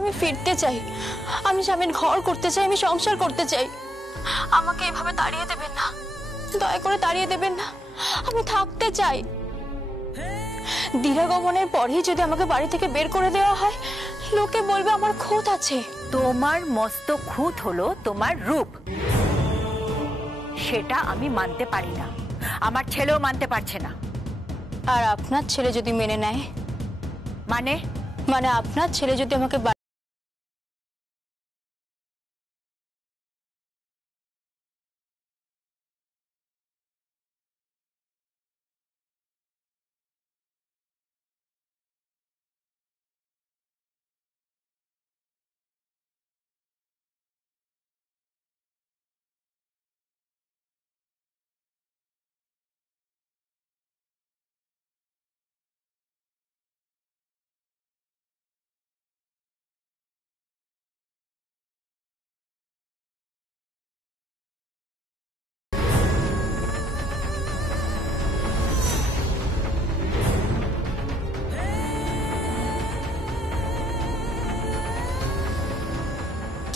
আমি ফিরতে চাই, আমি স্বামীর ঘর করতে চাই, আমি সংসার করতে চাই। আমাকে এভাবে তাড়িয়ে দেবেন না, দয়া করে তাড়িয়ে দেবেন না। আমি থাকতে চাই। দিরাগমনের পরেই যদি আমাকে বাড়ি থেকে বের করে দেওয়া হয়, লোকে বলবে আমার খুঁত আছে। তোমার মস্ত খুঁত হলো তোমার রূপ, সেটা আমি মানতে পারি না, আমার ছেলেও মানতে পারছে না। আর আপনার ছেলে যদি মেনে নেয়? মানে মানে আপনার ছেলে যদি আমাকে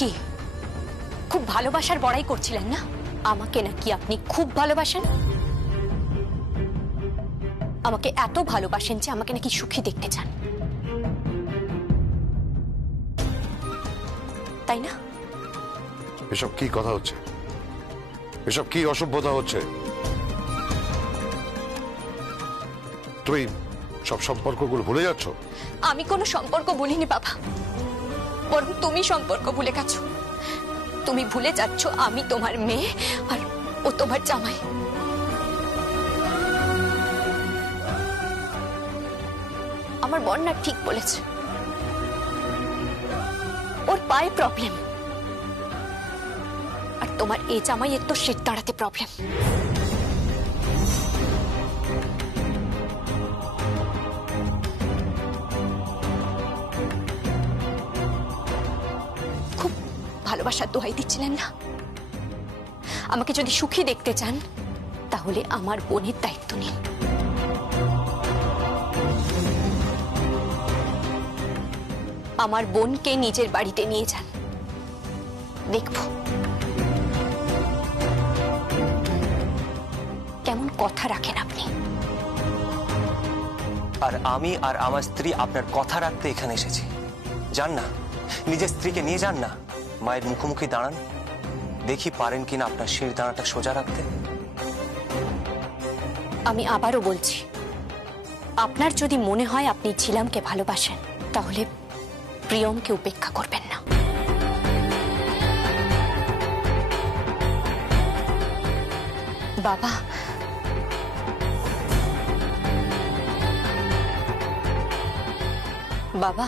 কি খুব ভালোবাসার বড়াই করছিলেন না? আমাকে নাকি আপনি খুব ভালোবাসেন? আমাকে এত ভালোবাসেন যে আমাকে নাকি সুখী দেখতে চান, তাই না? এসব কি কথা হচ্ছে? এসব কি অসভ্যতা হচ্ছে? তুমি সব সম্পর্কগুলো ভুলে যাচ্ছ? আমি কোনো সম্পর্ক ভুলিনি বাবা, বরং তুমি সম্পর্ক ভুলে গেছো। তুমি ভুলে যাচ্ছ আমি তোমার মেয়ে আর ও তোমার জামাই। আমার বন্যা ঠিক বলেছে, ওর পায়ে প্রবলেম, আর তোমার এই জামাইয়ের তো শীত দাঁড়াতে প্রবলেম। খুব ভালোবাসার দোহাই দিচ্ছিলেন না? আমাকে যদি সুখী দেখতে চান তাহলে আমার বোনের দায়িত্ব নিন। আমার বোনকে নিজের বাড়িতে নিয়ে যান, দেখব কেমন কথা রাখেন আপনি। আর আমি আর আমার স্ত্রী আপনার কথা রাখতে এখানে এসেছি। যান না, নিজের স্ত্রীকে নিয়ে যান না, মায়ের মুখোমুখি দাঁড়ান, দেখি পারেন কিনা আপনার শির দাঁড়াটা সোজা রাখতে। আমি আবারও বলছি, আপনার যদি মনে হয় আপনি ঝিলামকে ভালোবাসেন তাহলে প্রিয়মকে উপেক্ষা করবেন না। বাবা, বাবা,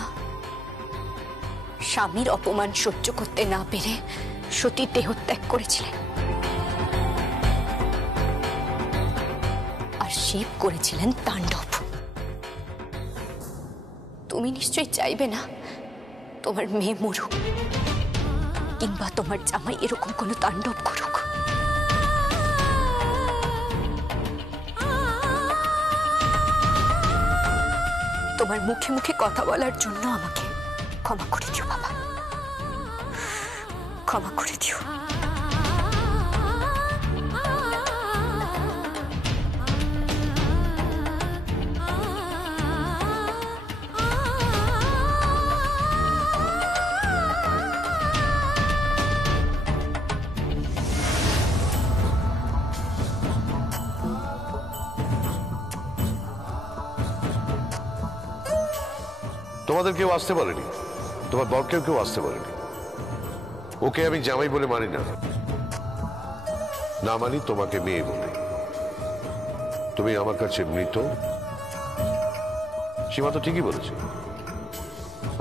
স্বামীর অপমান সহ্য করতে না পেরে সতী দেহত্যাগ করেছিলেন, আর শিব করেছিলেন তাণ্ডব। তুমি নিশ্চয়ই চাইবে না তোমার মেয়ে মরুক, কিংবা তোমার জামাই এরকম কোনো তাণ্ডব করুক। তোমার মুখে মুখে কথা বলার জন্য আমাকে ক্ষমা করে দিও বাবা, ক্ষমা করে দিও। তোমাদের কেউ আসতে পারেনি, তোমার বরকেও কেউ আসতে পারেনি। ওকে আমি জামাই বলে মানি না, না মানি তোমাকে মেয়ে বলে। তুমি আমার কাছে মৃত। সীমা তো ঠিকই বলেছে,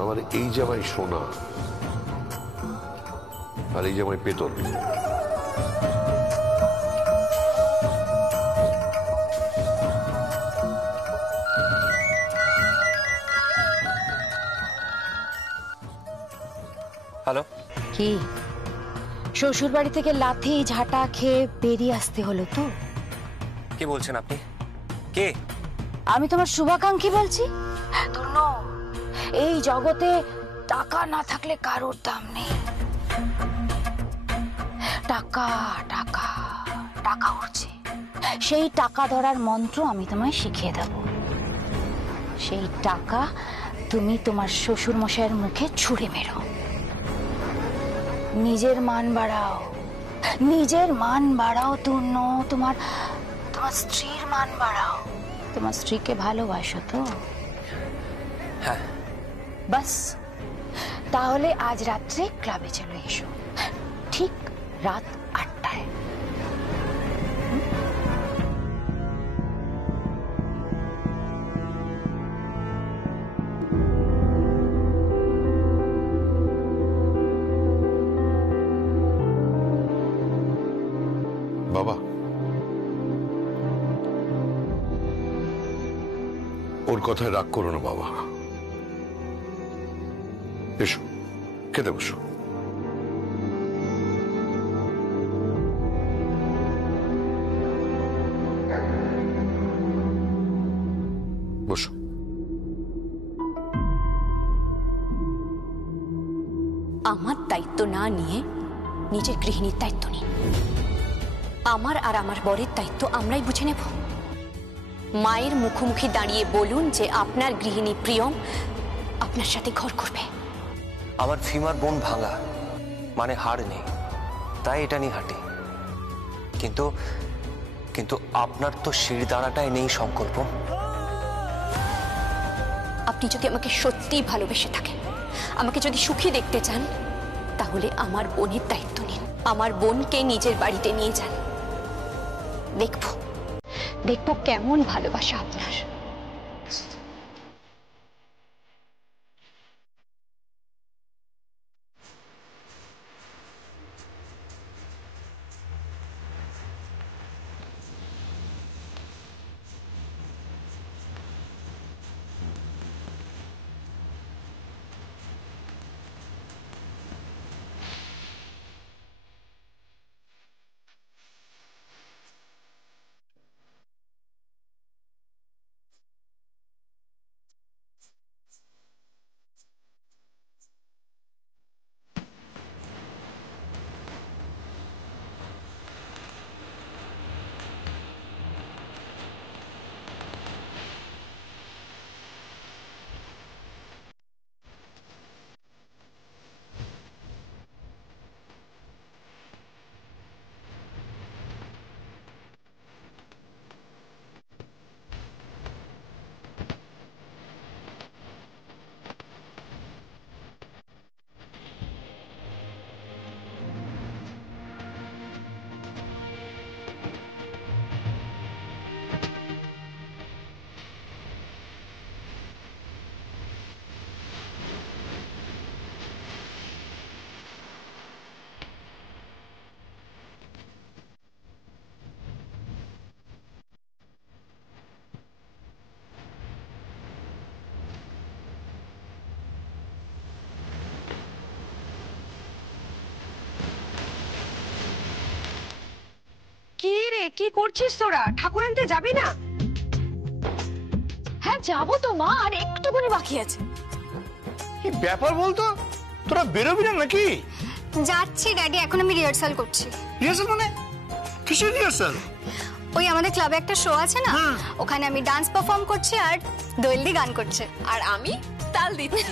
আমার এই জামাই সোনা আর এই জামাই পেতল। হ্যালো, কি শ্বশুর বাড়ি থেকে লাথি ঝাঁটা খেয়ে বেরিয়ে আসতে হলো তো? কে বলছেন আপনি? কে? আমি তোমার শুভাকাঙ্ক্ষী বলছি। এই জগতে টাকা না থাকলে কারোর দাম নেই। টাকা টাকা টাকা উঠছে, সেই টাকা ধরার মন্ত্র আমি তোমায় শিখিয়ে দেব। সেই টাকা তুমি তোমার শ্বশুর মশাইয়ের মুখে ছুঁড়ে মেরো। নিজের মান বাড়াও, নিজের মান বাড়াও তূর্ণ, তোমার তোমার স্ত্রীর মান বাড়াও। তোমার স্ত্রীকে ভালোবাসো তো? হ্যাঁ। বাস, তাহলে আজ রাত্রে ক্লাবে চলে এসো, ঠিক রাত 8টায়। বাবা, ওর কথায় রাগ করো না বাবা। এসো, খেতে বসো। বসো। আমার দায়িত্ব না নিয়ে নিজের গৃহিণীর দায়িত্ব নিন। আমার আর আমার বরের দায়িত্ব আমরাই বুঝে নেব। মায়ের মুখোমুখি দাঁড়িয়ে বলুন যে আপনার গৃহিণী প্রিয়ম আপনার সাথে ঘর করবে। আমার ফিমার বোন ভাঙা, মানে হাড় নেই, তাই এটা নিয়ে হাঁটি। কিন্তু কিন্তু আপনার তো শিরদাঁড়াটাই নেই সংকল্প। আপনি যদি আমাকে সত্যিই ভালোবেসে থাকেন, আমাকে যদি সুখী দেখতে চান, তাহলে আমার বোনের দায়িত্ব নিন। আমার বোনকে নিজের বাড়িতে নিয়ে যান। দেখবো দেখবো কেমন ভালোবাসা আপনার। কি রে, কি করছিস তোরা? ঠাকুর আনতে যাবি না? হ্যাঁ যাবো তো মা, আর একটুখানি বাকি আছে। কি ব্যাপার বলতো, তোরা বেরোবি না নাকি? যাচ্ছি ড্যাডি, এখন আমি রিহার্সাল করছি। রিহার্সাল মানে? কিসের রিহার্সাল? ওই আমাদের ক্লাবে একটা শো আছে না, ওখানে আমি ডান্স পারফর্ম করছি আর দোয়েলদি গান করছে আর আমি তাল দিচ্ছি।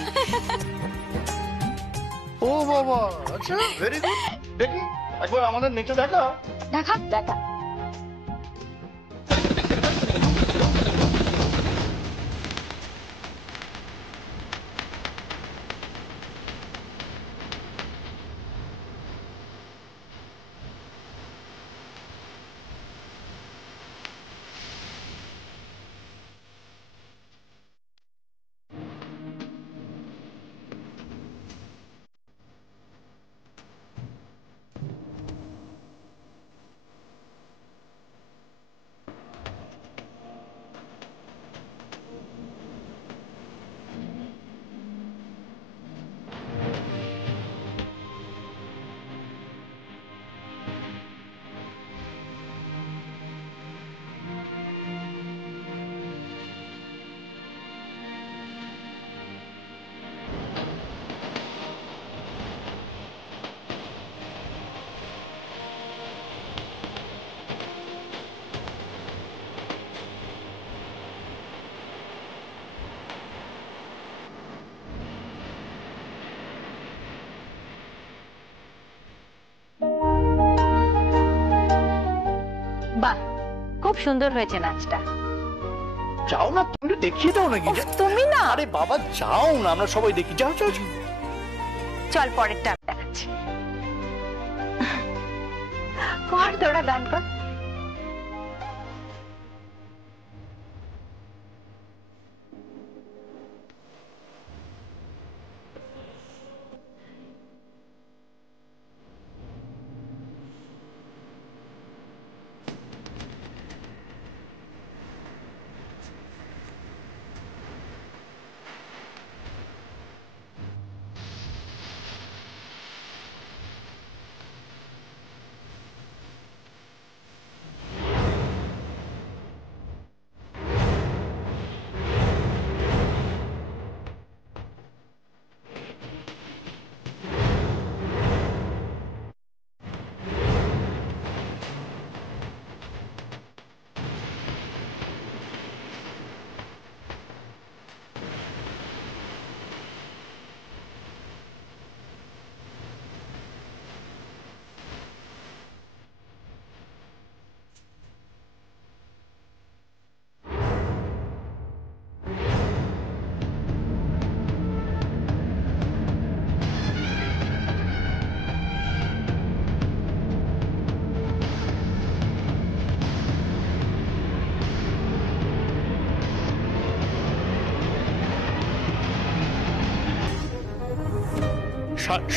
ও বাবা, আচ্ছা, ভেরি গুড। দেখি একবার আমাদের নেচে দেখা। দেখা দেখা। খুব সুন্দর হয়েছে নাচটা। যাও না, তুমি দেখিয়ে দাও নাকি। তুমি না, আরে বাবা যাও না, আমরা সবাই দেখি। যাও যাও যাও। চল পরেরটা আমি দেখাচ্ছি। কর তোরা গান কর।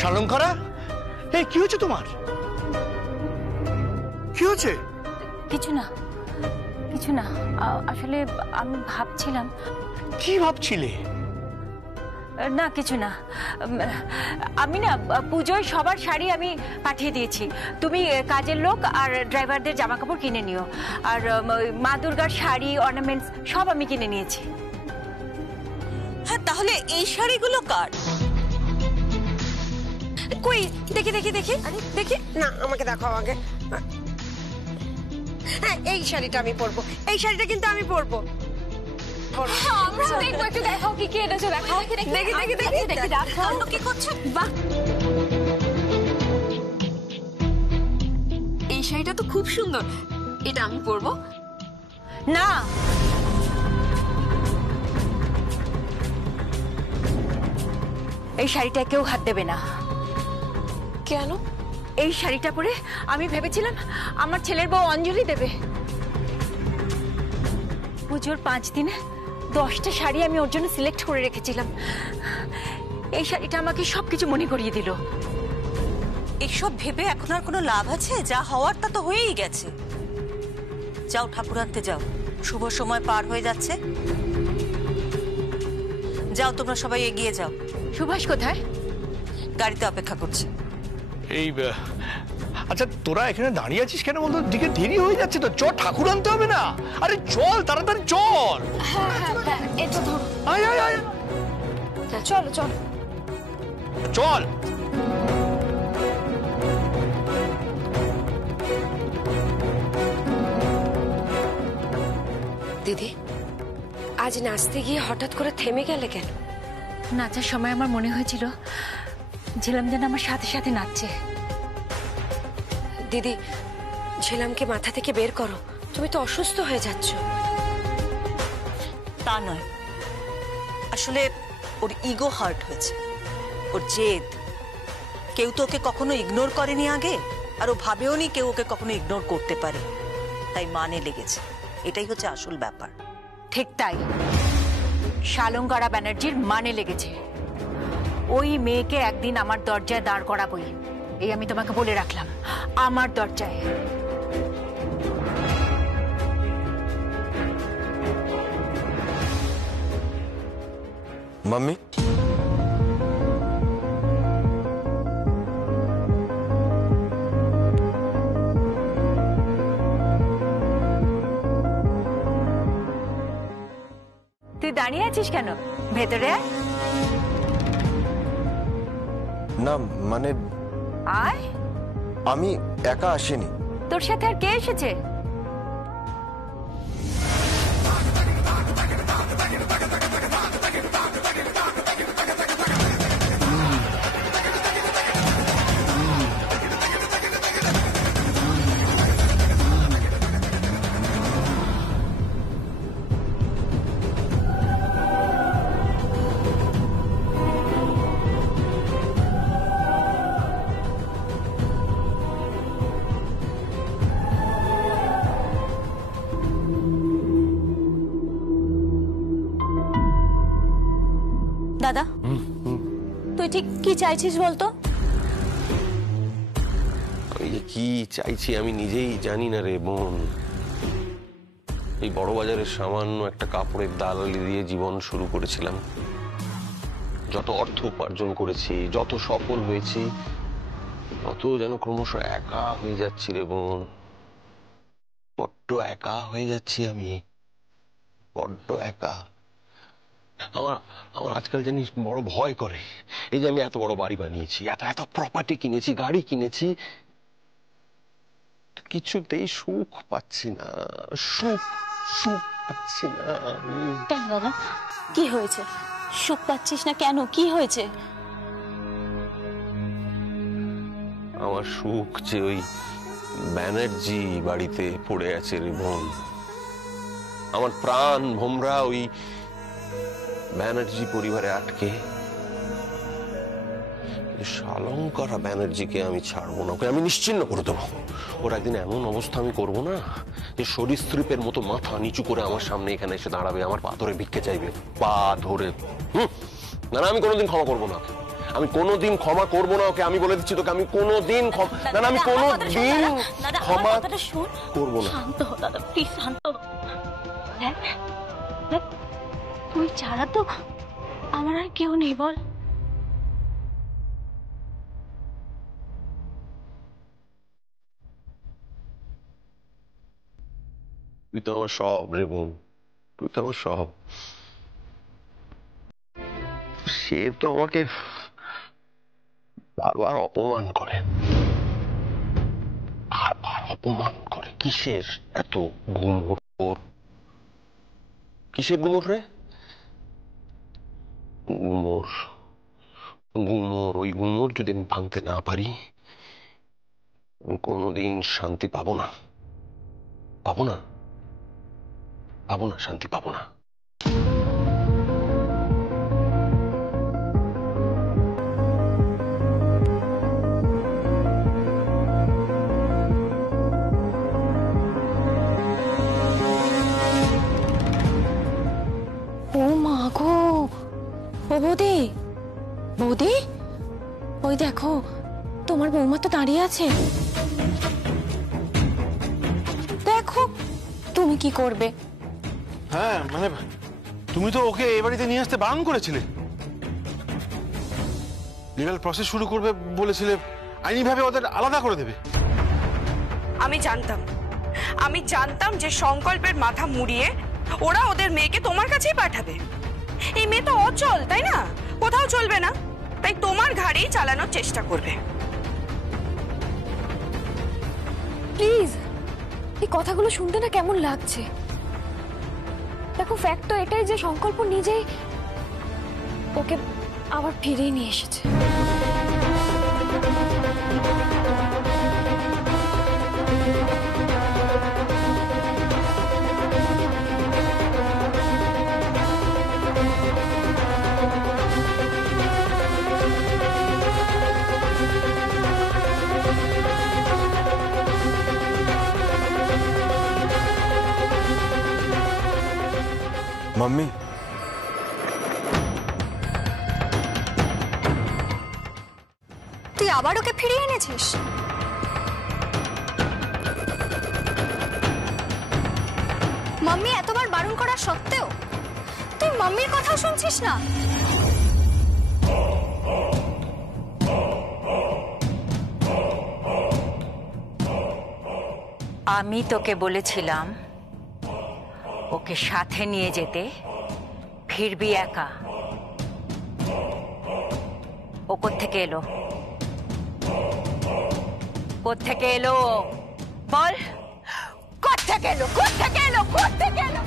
শালঙ্কারা, এই কি হচ্ছে তোমার? কি হচ্ছে? কিছু না, কিছু না। আসলে আমি ভাবছিলাম। কি ভাবছিলে? না কিছু না। আমি না পুজোয় সবার শাড়ি আমি পাঠিয়ে দিয়েছি। তুমি কাজের লোক আর ড্রাইভারদের জামা কাপড় কিনে নিও। আর মা দুর্গার শাড়ি, অর্নামেন্টস সব আমি কিনে নিয়েছি। হ্যাঁ, তাহলে এই শাড়িগুলো কার? কই দেখি দেখি দেখি দেখি। না, আমাকে দেখো আমাকে। হ্যাঁ, এই শাড়িটা আমি পরবো। এই শাড়িটা কিন্তু আমি পরবো। আমরাও দেখবো, একটু দেখাও কি কি এনেছো, দেখাও। দেখি দেখি দেখি দেখি দেখাও কি করছো। বাহ, এই শাড়িটা তো খুব সুন্দর, এটা আমি পরবো। না, এই শাড়িটা কেউ হাত দেবে না। কেন? এই শাড়িটা পরে আমি ভেবেছিলাম আমার ছেলের বউ অঞ্জলি দেবে। পুজোর 5 দিনে 10টা শাড়ি আমি ওর জন্য সিলেক্ট করে রেখেছিলাম। এই শাড়িটা আমাকে সবকিছু মনে করিয়ে দিল। এসব ভেবে এখন আর কোনো লাভ আছে? যা হওয়ার তা তো হয়েই গেছে। যাও ঠাকুর আনতে যাও, শুভ সময় পার হয়ে যাচ্ছে। যাও, তোমরা সবাই এগিয়ে যাও। সুভাষ কোথায়? গাড়িতে অপেক্ষা করছে। এই আচ্ছা, তোরা এখানে দাঁড়িয়ে আছিস কেন বলতো? দিকে দেরি হয়ে যাচ্ছে তো, চল ঠাকুর আনতে হবে না? আরে চল তাড়াতাড়ি চল। এটা ধরো, আয় আয় আয়, চলো চলো। চল। দিদি, আজ নাচতে গিয়ে হঠাৎ করে থেমে গেলে কেন? নাচার সময় আমার মনে হয়েছিল ঝিলাম যেন আমার সাথে সাথে নাচছে। দিদি, ঝিলামকে মাথা থেকে বের করো। তুমি তো অসুস্থ হয়ে যাচ্ছ। তা নয়, আসলে ওর ইগো হার্ট হয়েছে, ওর জেদ। কেউ তো ওকে কখনো ইগনোর করেনি আগে, আর ও ভাবেও নি কেউ ওকে কখনো ইগনোর করতে পারে, তাই মানে লেগেছে। এটাই হচ্ছে আসল ব্যাপার। ঠিক তাই, শালঙ্কারা ব্যানার্জির মানে লেগেছে। ওই মেয়েকে একদিন আমার দরজায় দাঁড় করাবই, এই আমি তোমাকে বলে রাখলাম। আমার দরজায়। মাম্মি, তুই দাঁড়িয়ে আছিস কেন? ভেতরে আয়। না মানে আয়। আমি একা আসিনি। তোর সাথে আর কে এসেছে? কি চাইছিস বলতো? আমি যে কি চাইছি আমি নিজেই জানি না রে বোন। এই বড় বাজারের সামান্য একটা কাপড়ের দালালি দিয়ে জীবন শুরু করেছিলাম। যত অর্থ উপার্জন করেছি, যত সফল হয়েছি, তত যেন ক্রমশ একা হয়ে যাচ্ছি রে বোন। বড্ড একা হয়ে যাচ্ছি আমি, বড্ড একা। আমার আমার আজকাল জানিস বড় ভয় করে। এই যে আমি এত বড় বাড়ি বানিয়েছি, এত এত প্রপার্টি কিনেছি, গাড়ি কিনেছি, কিছুতেই সুখ পাচ্ছি না, সুখ সুখ পাচ্ছি না। কেন দাদা, কি হয়েছে? সুখ পাচ্ছিস না কেন? কি হয়েছে? আমার সুখ যে ওই ব্যানার্জি বাড়িতে পড়ে আছে রে বোন। আমার প্রাণ ভোমরা ওই ব্যানার্জি পরিবারে আটকে। শালঙ্কারা ব্যানার্জিকে আমি ছাড়বো না, ওকে আমি নিশ্চিহ্ন করে দেবো। ওর একদিন এমন অবস্থা আমি করবো না যে সরীসৃপের মতো মাথা নিচু করে আমার সামনে এখানে এসে দাঁড়াবে, আমার পা ধরে ভিক্ষে চাইবে, পা ধরে। না না, আমি কোনোদিন ক্ষমা করবো না, আমি কোনোদিন ক্ষমা করবো না ওকে। আমি বলে দিচ্ছি তোকে, আমি কোনোদিন না না, আমি কোনোদিন ক্ষমা করবো না। শান্ত হ দাদা, প্লিজ শান্ত হ। তুই ছাড়া তো আমার আর কেউ নেই, বল। তুই তো আমার সব রে বোন, তুই তো আমার সব। সে তো আমাকে বারবার অপমান করে, বারবার অপমান করে। কিসের এত গুমর ওর? কিসের গুমর রে? গুমর, গুমর। ওই গুমর যদি আমি ভাঙতে না পারি, আমি কোনোদিন শান্তি পাবো না, পাবো না, পাবো না, শান্তি পাবো না। ও মা গো, ও বৌদি, বৌদি, ওই দেখো তোমার বৌমা তো দাঁড়িয়ে আছে। দেখো তুমি কি করবে? হ্যাঁ মানে তুমি তো ওকে এই বাড়িতে নিয়ে আসতে বারণ করেছিলে, লিগ্যাল প্রসেস শুরু করবে বলেছিলে, আইনিভাবে ওদের আলাদা করে দেবে। আমি জানতাম যে সংকল্পের মাথা মুড়িয়ে ওরা ওদের মেয়েকে তোমার কাছেই পাঠাবে। এই মেয়ে তো অচল, তাই না? কোথাও চলবে না, তাই তোমার ঘাড়েই চালানোর চেষ্টা করবে। প্লিজ, এই কথাগুলো শুনতে না কেমন লাগছে। দেখো ফ্যাক্ট তো এটাই যে সংকল্প নিজেই ওকে আবার ফিরিয়ে নিয়ে এসেছে। মাম্মি, তুই আবার ওকে ফিরিয়ে এনেছিস? মাম্মি এতবার বারণ করা সত্ত্বেও তুই মাম্মির কথা শুনছিস না? আমি তোকে বলেছিলাম ওকে সাথে নিয়ে যেতে, ফিরবি একা। ও কোত্থেকে এলো? কোত্থেকে এলো বল, কোত্থেকে এলো, কোত্থেকে এলো, কোত্থেকে এলো?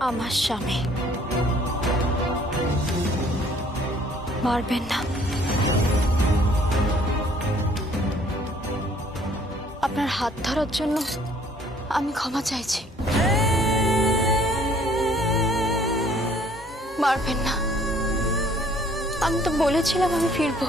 আমার স্বামী। মারবেন না। আপনার হাত ধরার জন্য আমি ক্ষমা চাইছি। মারবেন না। আমি তো বলেছিলাম আমি ফিরবো।